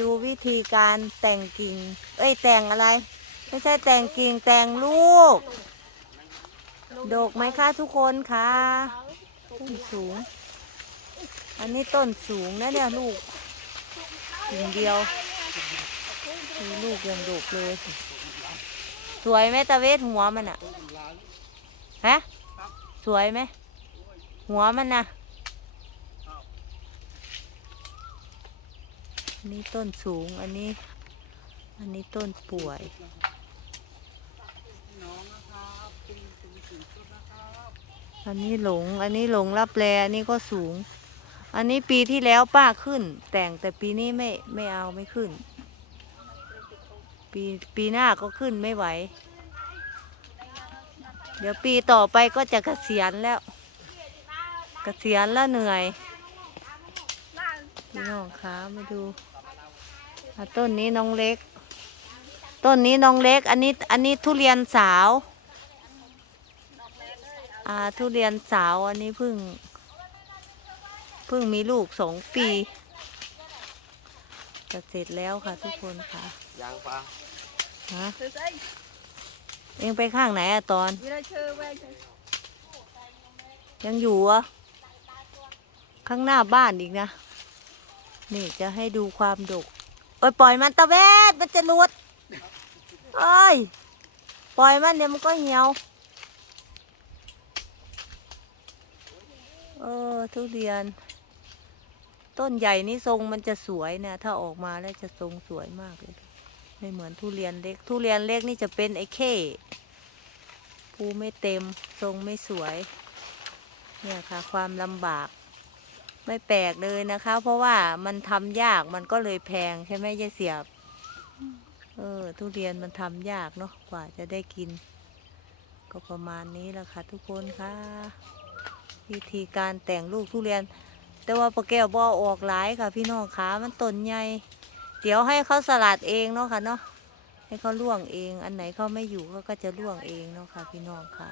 ดูวิธีการแต่งกิ่ง เอ้ยแต่งอะไร ไม่ใช่แต่งกิ่งแต่งลูก ดกไหมคะทุกคนคะต้นสูง อันนี้ต้นสูงนะเนี่ยลูกกิ่งเดียวลูกยังดกเลย สวยไหมตะเวทหัวมันอะฮะสวยไหมหัวมันนะ อันนี้ต้นสูง อันนี้ อันนี้ต้นป่วย อันนี้หลง อันนี้หลงรับแลอันนี้ก็สูง อันนี้ปีที่แล้วป้าขึ้น แต่งแต่ปีนี้ไม่ไม่เอาไม่ขึ้น ปีปีหน้าก็ขึ้นไม่ไหว เดี๋ยวปีต่อไปก็จะเกษียณแล้วเกษียณแล้วเหนื่อย พี่น้องคะมาดูอะต้นนี้น้องเล็ก ต้นนี้น้องเล็ก อันนี้อันนี้ทุเรียนสาวอ่าทุเรียนสาวอันนี้เพิ่งเพิ่งมีลูกสองปีจะเสร็จแล้วค่ะทุกคนค่ะยางปลาฮะ Từ đây, เองไปข้างไหนอะตอน đi đây chơi về. ยังอยู่เหรอะข้างหน้าบ้านอีกนะ นี่จะให้ดูความดกโอ้ยปล่อยมันตะเวดมันจะหลุดเอ้ยปล่อยมันเดี๋ยวมันก็เหี่ยวเออทุเรียน ต้นใหญ่นี่ทรงมันจะสวยนะถ้าออกมาแล้วจะทรงสวยมากเลย ไม่เหมือนทุเรียนเล็ก ทุเรียนเล็กนี่จะเป็นไอ้เข้ภูไม่เต็มทรงไม่สวย เนี่ยค่ะ ความลำบาก ไม่แปลกเลยนะคะ เพราะว่ามันทำยากมันก็เลยแพงใช่ไหมยายเสียบ เออ ทุเรียนมันทำยากเนาะกว่าจะได้กิน ก็ประมาณนี้แหละค่ะ ทุกคนค่ะ วิธีการแต่งลูกทุเรียน แต่ว่าปลาแก้วบอออกหลายค่ะ พี่น้องขามันต้นใหญ่เดี๋ยวให้เขาสลัดเองเนาะค่ะเนาะให้เขาล่วงเอง อันไหนเขาไม่อยู่เขาก็จะล่วงเองเนาะค่ะ พี่น้องค่ะ